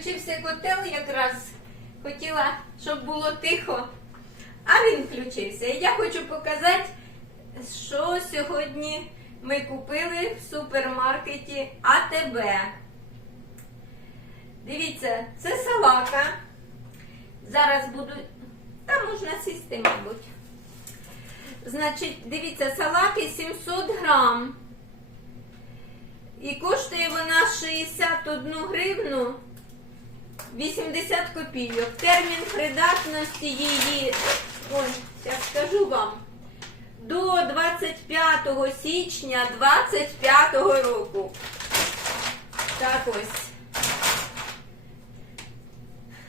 включився котел якраз. Хотіла, щоб було тихо. А він включився. І я хочу показати, що сьогодні ми купили в супермаркеті АТБ. Дивіться, це салака. Зараз буду. Там можна сісти, мабуть. Значить, дивіться, салаки 700 грам. І коштує вона 61 гривну 80 копійок. Термін придатності її, ой, я скажу вам, до 25 січня 25 року. Так ось.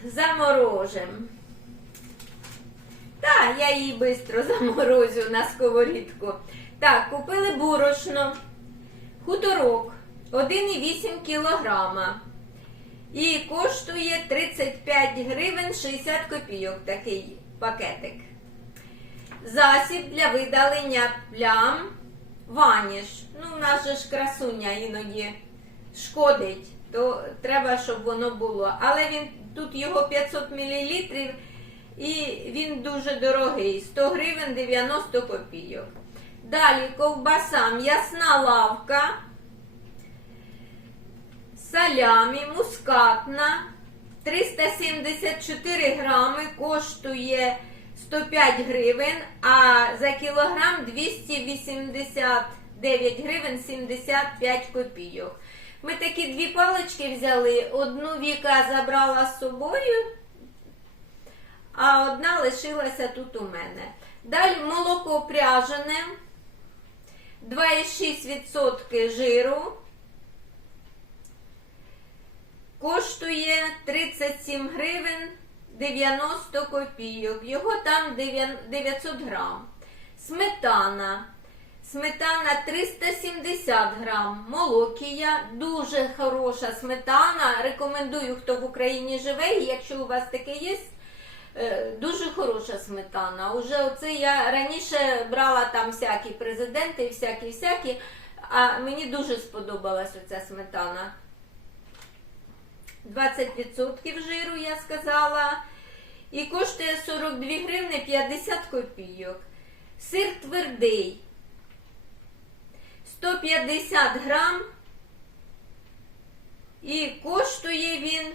Заморожем. Так, я її швидко заморозю на сковорідку. Так, купили борошно, хуторок 1,8 кілограма. І коштує 35 гривень 60 копійок такий пакетик. Засіб для видалення плям ваніш. Ну, в нас же ж красуня іноді шкодить, то треба, щоб воно було. Але він тут його 500 мл і він дуже дорогий 100 гривень 90 копійок. Далі ковбаса, м'ясна лавка, салямі, мускатна, 374 грами, коштує 105 гривень, а за кілограм 289 гривень 75 копійок. Ми такі дві палички взяли, одну Віка забрала з собою, а одна лишилася тут у мене. Далі молоко пряжене, 2,6% жиру. Коштує 37 гривень 90 копійок. Його там 900 грам. Сметана. Сметана 370 грам. Молокія. Дуже хороша сметана. Рекомендую, хто в Україні живе. І якщо у вас таке є, е, дуже хороша сметана. Уже оце я раніше брала там всякі президенти, всякі-всякі. А мені дуже сподобалась оця сметана. 20% жиру, я сказала. І коштує 42 гривни 50 копійок. Сир твердий. 150 грам. І коштує він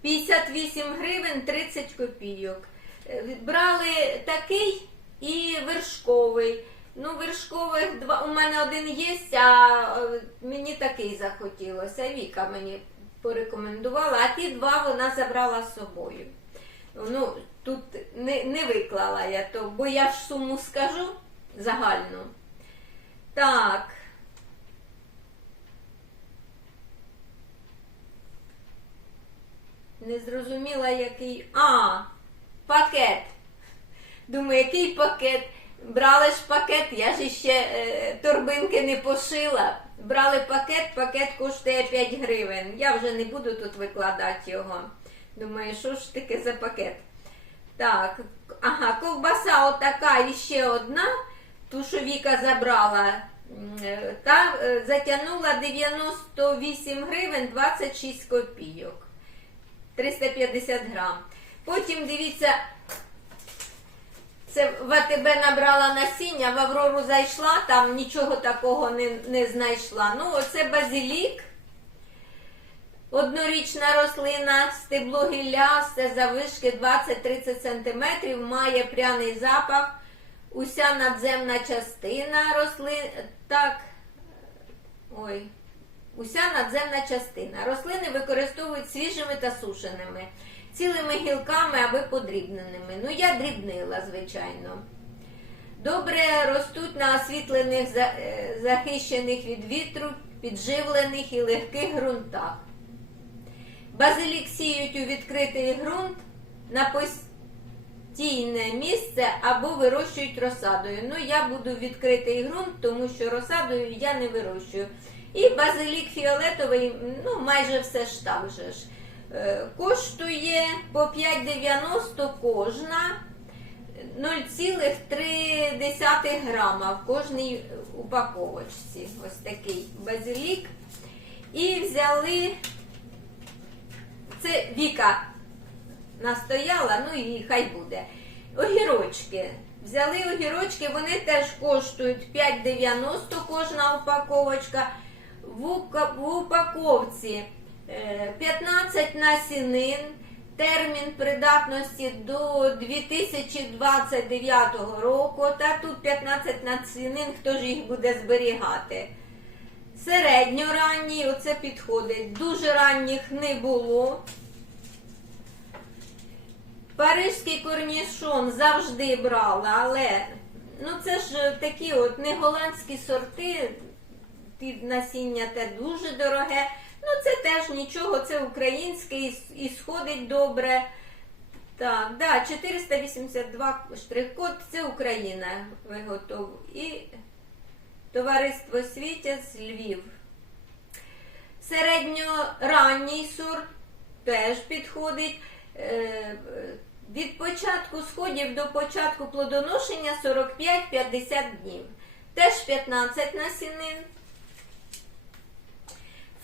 58 гривень 30 копійок. Е, Брали такий і вершковий. Ну, вершкових два. У мене один є, а е, мені такий захотілося. Віка мені порекомендувала, а ті два вона забрала з собою. Ну, тут не, не виклала я то, бо я ж суму скажу загальну. Так. Не зрозуміла, який. А, пакет. Думаю, який пакет? Брали ж пакет, я ж ще е, торбинки не пошила. Брали пакет, пакет коштує 5 гривень. Я вже не буду тут викладати його. Думаю, що ж таке за пакет? Так, ага, ковбаса отака і ще одна, ту, що Віка забрала, е, та е, затягнула 98 гривень 26 копійок. 350 грам. Потім дивіться, це в АТБ набрала насіння, в Аврору зайшла, там нічого такого не, не знайшла. Ну, оце базилік. Однорічна рослина, стебло гіллясте, завишки 20-30 см, має пряний запах. Уся надземна частина рослин. Так. Ой. Уся надземна частина. Рослини використовують свіжими та сушеними, цілими гілками або подрібненими. Ну, я дрібнила, звичайно. Добре ростуть на освітлених, е, захищених від вітру, підживлених і легких ґрунтах. Базилік сіють у відкритий ґрунт на постійне місце або вирощують розсадою. Ну, я буду відкритий ґрунт, тому що розсадою я не вирощую. І базилік фіолетовий, ну, майже все ж так же ж. Е, Коштує по 5,90 кожна. 0,3 грама в кожній упаковочці. Ось такий базилік. І взяли. Це Віка настояла, ну і хай буде. Огірочки. Взяли огірочки, вони теж коштують 5,90 кожна упаковочка. В, упаковці 15 насінин. Термін придатності до 2029 року. Та тут 15 насінин, хто ж їх буде зберігати. Середньоранній, оце підходить. Дуже ранніх не було. Паризький корнішон завжди брала, але ну це ж такі от не голландські сорти, насіння те дуже дороге. Ну це теж нічого, це українське і, сходить добре. Так, да, 482 штрих-код, це Україна виготовлює. І товариство Світя з Львів. Середньоранній сорт теж підходить. Е, Від початку сходів до початку плодоношення 45-50 днів. Теж 15 насінин.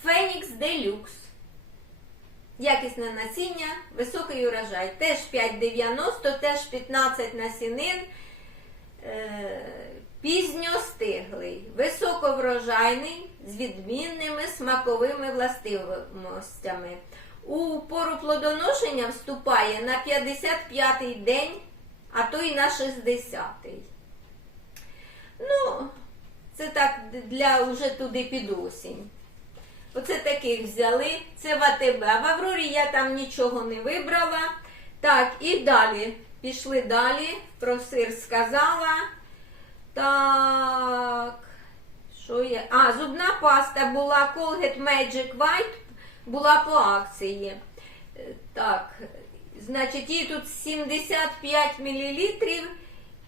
Фенікс Делюкс. Якісне насіння, високий урожай. Теж 5,90, теж 15 насінин. Е, Пізньостиглий, високоврожайний, з відмінними смаковими властивостями. У пору плодоношення вступає на 55-й день, а то й на 60-й. Ну, це так для вже туди під осінь. Оце таких взяли. Це в АТБ. А в Аврорі я там нічого не вибрала. Так, і далі. Пішли далі. Про сир сказала. Так. Що є? А, зубна паста була Colgate Magic White, була по акції. Е, Так, значить, її тут 75 мл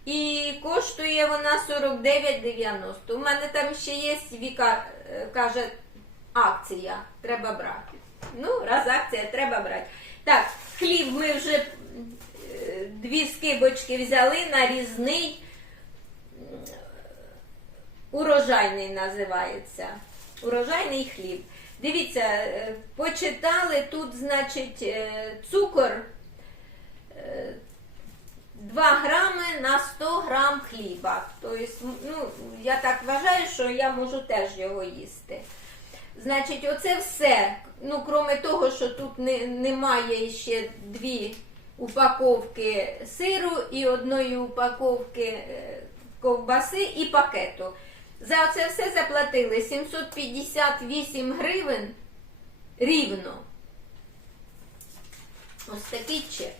і коштує вона 49,90. У мене там ще є Віка е, каже, акція, треба брати. Ну, раз акція, треба брати. Так, хліб ми вже е, дві скибочки взяли, нарізний. Урожайний називається. Урожайний хліб. Дивіться, е, почитали тут, значить, е, цукор е, 2 грами на 100 грам хліба. Тобто, ну, я так вважаю, що я можу теж його їсти. Значить, оце все. Ну, кроме того, що тут не, немає ще дві упаковки сиру і одної упаковки е, ковбаси і пакету. За це все заплатили 758 гривень рівно. Ось такий чек.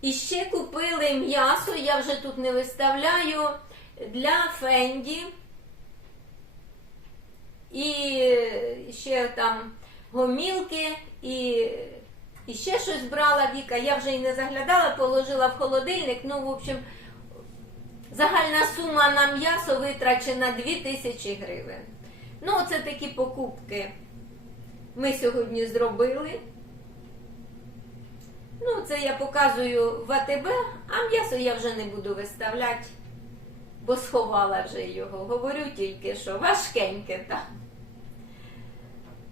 І ще купили м'ясо, я вже тут не виставляю, для Фенді. І ще там гомілки, і, і ще щось брала Віка. Я вже і не заглядала, положила в холодильник. Ну, в общем, загальна сума на м'ясо витрачена 2000 гривень. Ну, оце такі покупки ми сьогодні зробили. Ну, це я показую в АТБ, а м'ясо я вже не буду виставляти, бо сховала вже його. Говорю тільки, що важкеньке там.